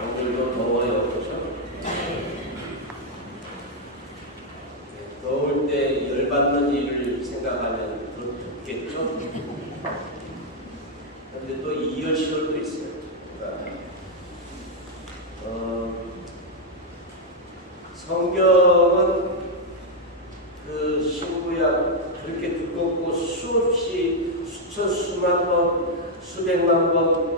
오늘도 더워요, 그렇죠? 더울 때 열받는 일을 생각하면 더 덥겠죠? 근데 또 이열 시월도 있어요. 그러니까 성경은 그 신구약 그렇게 두껍고 수없이 수천 수만 번, 수백만 번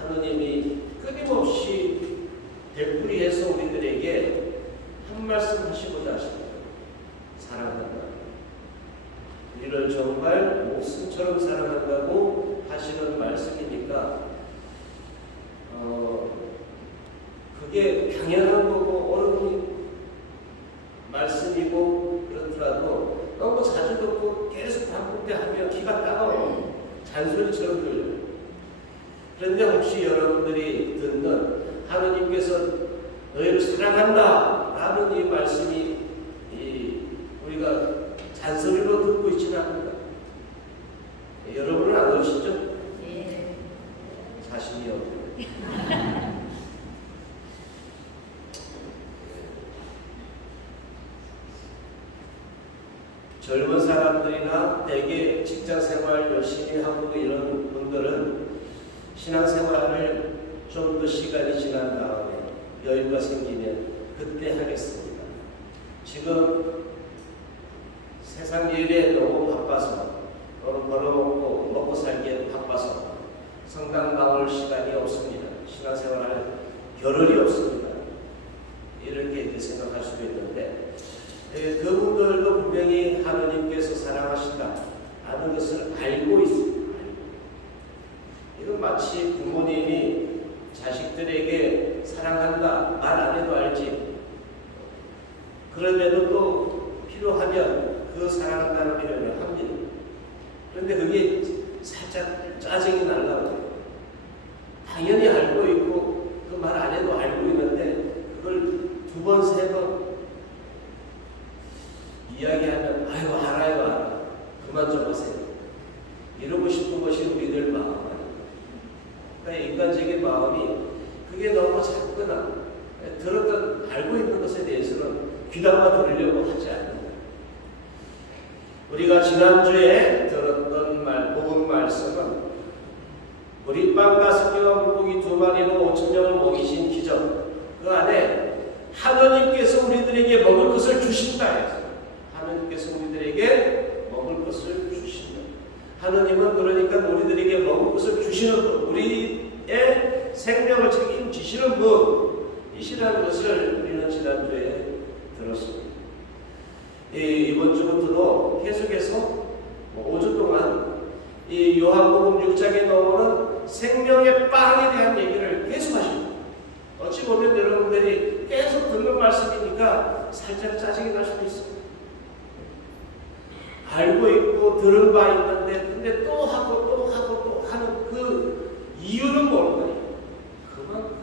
하느님이 끊임없이 되풀이해서 우리들에게 한 말씀 하시고자 하십니다. 사랑한다. 우리를 정말 목숨처럼 사랑한다고 하시는 말씀이니까 그게 당연한 거고 옳은 말씀이고 그렇더라도 너무 자주 듣고 계속 반복되하면 귀가 따가워 잔소리처럼 들려요. 그런데 혹시 여러분들이 듣는 하느님께서 너희를 사랑한다 라는 이 말씀이 우리가 잔소리로 듣고 있지는 않는다. 여러분은 안 그러시죠? 네. 자신이 없네. 젊은 사람들이나 대개 직장생활 열심히 하고 이런 분들은 신앙생활을 좀 더 시간이 지난 다음에 여유가 생기면 그때 하겠습니다. 지금 세상 일에 너무 바빠서 벌어먹고 먹고 살기에 바빠서 성당 나올 시간이 없습니다. 신앙생활할 겨를이 없습니다. 이렇게 이제 생각할 수도 있는데 그분들도 분명히 하느님께서 사랑하신다 하는 것을 알고 있습니다. 이건 마치 부모님이 자식들에게 사랑한다 말 안 해도 알지. 그럼에도 또 필요하면 그 사랑한다는 표현을 합니다. 그런데 그게 살짝 짜증이 날라고 당연히 알고 있고 그 말 안 해도 알고 있는데 그걸 두 번, 세 번 이야기하면 아유 알아요 알아 그만 좀 하세요 이러고 싶은 것이 우리들 마음 아닙니까? 그러니까 인간적인 마음이 그게 너무 작거나 들었던 알고 있는 것에 대해서는 귀담아 들으려고 하지 않는다. 우리가 지난주에 들었던 복음 말씀은 보리빵 5개와 물고기 2마리로 5,000명을 먹이신 기적 그 안에 하느님께서 우리들에게 먹을 것을 주신다 해서 하느님께서 우리들에게 먹을 것을 주신다. 하느님은 그러니까 우리들에게 먹을 것을 주시는 분, 우리의 생명을 책임지시는 분이시라는 것을 우리는 지난주에 들었습니다. 이번 주부터도 계속해서 5주 동안 이 요한복음 6장에 나오는 생명의 빵에 대한 얘기를 계속 하십니다. 어찌 보면 여러분들이 계속 듣는 말씀이니까 살짝 짜증이 날 수도 있습니다. 알고 있고 들은 바 있는데 근데 또 하고 또 하고 또 하는 그 이유는 뭘까요? 그만큼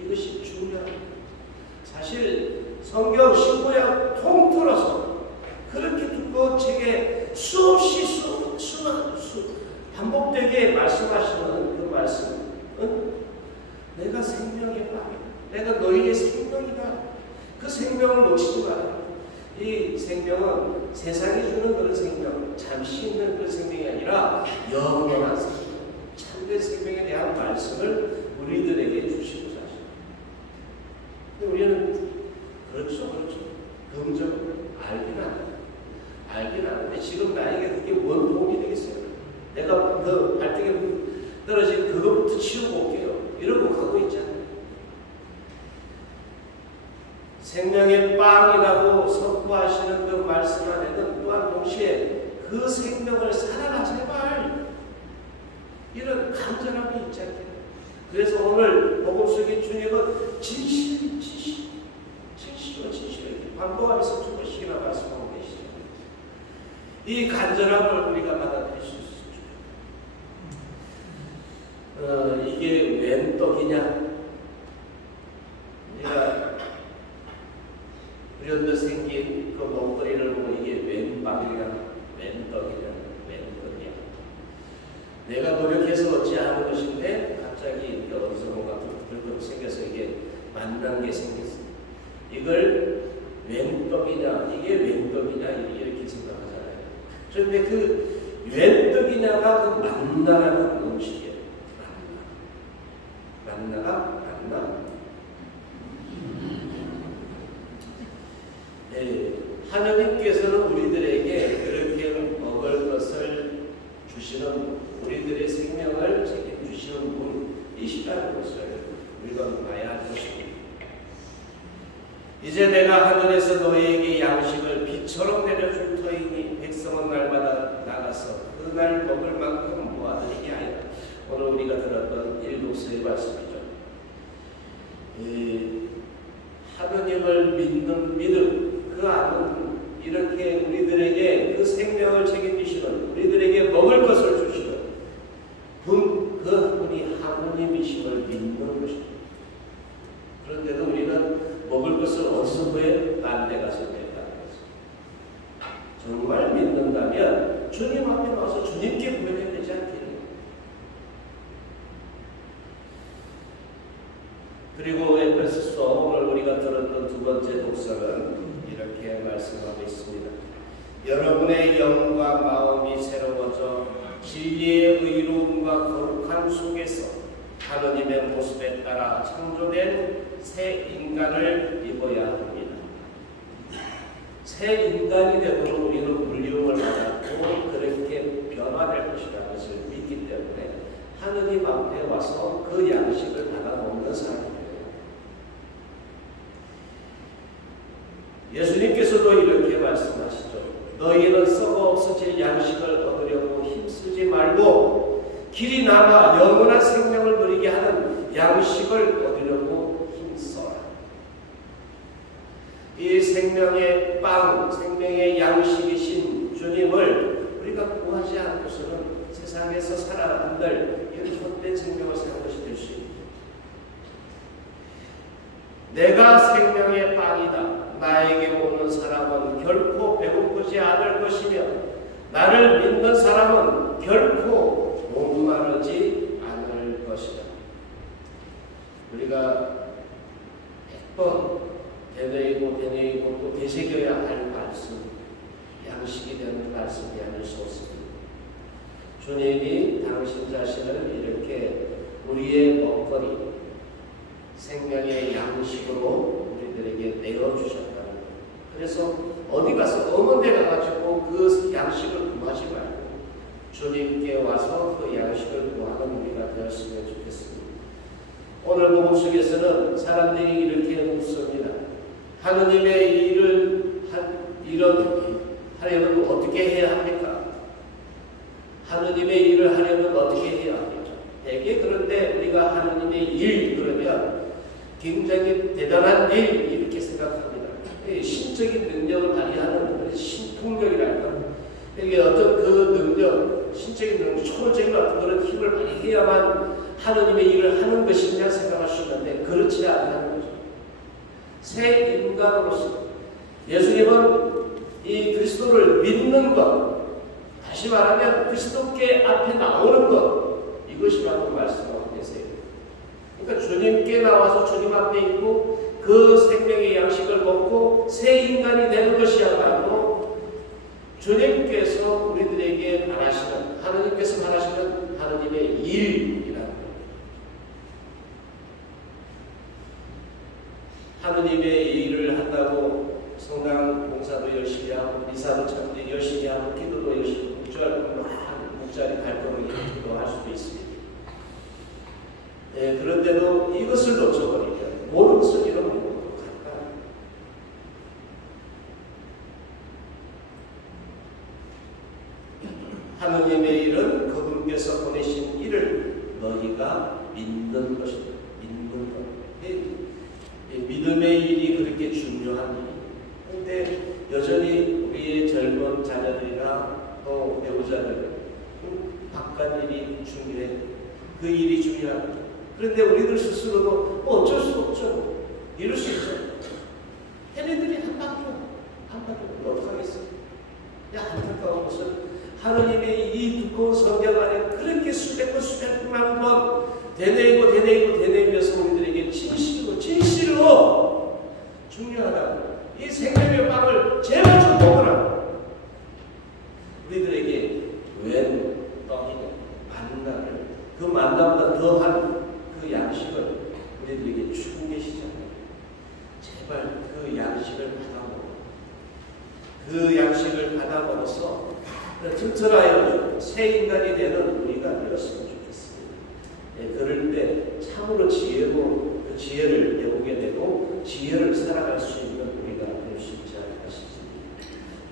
이것이 중요합니다. 사실 성경 신구약 통틀어서 그렇게 두꺼운 책에 수없이 반복되게 말씀하시는 그 말씀은 내가 생명의 빵이다. 내가 너희의 생명이다. 그 생명을 놓치지 마라. 이 생명은 세상이 주는 그런 생명, 잠시 있는 그런 생명이 아니라 영원한 생명, 참된 생명에 대한 말씀을 우리들에게 주시고자 하십니다. 근데 우리는 그렇죠. 긍정을 알긴 아는데 지금 나에게 그게 뭔 도움이 되겠어요? 내가 그 발등에 떨어진 그것부터 치우고 올게요. 이러고 가고 있잖아요. 생명의 빵이라고 선포하시는 그 말씀 안에는 또한 동시에 그 생명을 살아라 제발 이런 간절함이 있지 않겠나. 그래서 오늘 복음 속의 주님은 진실로 반복하면서 두 번씩이나 말씀하고 계시죠. 이 간절함을 우리가 받아들일 수 있습니다. 이게 웬 떡이냐? 우리가 우리한테 생긴 그 먹거리를 보고 이게 웬 빵이냐, 웬 떡이냐, 웬 떡이냐. 내가 노력해서 얻지 않은 것인데 그런데 그 웬 떡이냐가 그 만나라는 음식이에요. 만나가 만나. 네, 하나님께서는 우리들에게 그렇게 먹을 것을 주시는, 우리들의 생명을 책임주시는 분이시라는 것을 우리가 봐야 할 것입니다. 이제 내가 하늘에서 너희에게 양식을 비처럼 내려줄 터이니 백성은 날마다 나가서 그날 먹을 만큼 모아들이게 하여. 오늘 우리가 들었던 일독서의 말씀이죠. 하느님을 믿는 믿음, 그 안은 이렇게 우리들에게 그 생명을 책임지시는, 우리들에게 먹을 것을 주시는 분, 그 한 분이 하느님이심을 믿는 것입니다. 그런데도 우리는 먹을 것을 어디서 구해? 딴 데 가서 구해야 하는 것입니다. 정말 믿는다면 주님 앞에 나와서 주님께 구해야 되지 않겠느냐. 그리고 에베소서 오늘 우리가 들었던 두 번째 독서는 이렇게 말씀하고 있습니다. 여러분의 영과 마음이 새로워져 진리의 의로움과 거룩함 속에서 하느님의 모습에 따라 창조된 새 인간을 입어야 합니다. 새 인간이 되도록 우리는 물리움을 받았고 그렇게 변화될 것이라는 것을 믿기 때문에 하느님 앞에 와서 그 양식을 받아 먹는 사람이 돼요. 예수님께서도 이렇게 말씀하시죠. 너희는 썩어 없어질 양식을 얻으려고 힘쓰지 말고 길이 남아 영원한 생명을 누리게 하는 양식을 얻으려고 힘써라. 이 생명의 빵, 생명의 양식이신 주님을 우리가 구하지 않고서는 세상에서 살아간들 이런 헛된 생명을 사는 것이 될 수 있습니다. 내가 생명의 빵이다. 나에게 오는 사람은 결코 배고프지 않을 것이며 나를 믿는 사람은 결코 목마르지 않을 것이다. 우리가 100번 되뇌이고 또 되새겨야 할 말씀, 양식이 되는 말씀이 아닐 수 없습니다. 주님이 당신 자신을 이렇게 우리의 먹거리, 생명의 양식으로 우리들에게 내어주셨다는 거예요. 그래서 어디 가서 어느 데 가가지고 그 양식을 구하지 말고 주님께 와서 그 양식을 구하는 우리가 되었으면 좋겠습니다. 오늘 복음 속에서는 사람들이 이렇게 묻습니다. 하느님의 일을 하려면 어떻게 해야 합니까? 하느님의 일을 하려면 어떻게 해야 합니까? 대개 그런데 우리가 하느님의 일 그러면 굉장히 대단한 일 이렇게 생각합니다. 신적인 능력을 발휘하는 신통력이랄까. 이게 어떤 그 능력, 신적인 능력, 초월적인 어떤 그런 힘을 발휘해야만 하느님의 일을 하는 것이냐 생각할 수 있는데 그렇지 않다는 거죠. 새 인간으로서 예수님은 이 그리스도를 믿는 것, 다시 말하면 그리스도께 앞에 나오는 것, 이것이라고 말씀하고 계세요. 그러니까 주님께 나와서 주님 앞에 있고 그 생명의 양식을 먹고 새 인간이 되는 것이야말로 주님께서 우리들에게 바라시는, 하느님께서 바라시는 하느님의 일이라는 겁니다. 하느님의 일을 한다고 성당 봉사도 열심히 하고 미사도 참 열심히 하고 기도도 열심히 목자리 발걸음을 기도할 수도 있습니다. 네, 그런데도 이것을 놓쳐버리면 모든 것을 잃어버리는 것도 같다. 하느님의 일은 그분께서 보내신 일을 너희가 믿는 것이다. 믿는 것. 믿음의 일이 그렇게 중요한 일이에요. 그런데 여전히 우리의 젊은 자녀들이나 또 배우자들 바깥 일이 중요해. 그 일이 중요하다. 그런데 우리들 스스로도 어쩔 수 없죠. 이럴 수 있죠. 걔네들이 한바퀴 어떡하겠어. 안타까운 것은 하느님의 이 두꺼운 성경 안에 그렇게 수백 번 수백만 번 되뇌이면서 우리들에게 진실로 중요하다고 이 생명의 빵을 제발 좀 먹어라. 우리들의 그 만남보다 더한 그 양식을 우리들에게 주고 계시잖아요. 제발 그 양식을 그 양식을 받아 먹어서 튼튼하여 새 인간이 되는 우리가 되었으면 좋겠습니다. 예, 그럴 때 참으로 지혜로 그 지혜를 배우게 되고 지혜를 살아갈 수 있는 우리가 될 수 있지 않을까 싶습니다.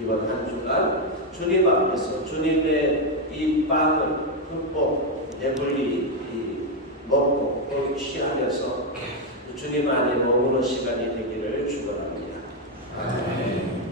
이번 한 주간 주님 앞에서 주님의 이 빵을 흠뻑 배불리 먹고 또 취하면서 주님 안에 머무는 시간이 되기를 축원합니다. 아멘.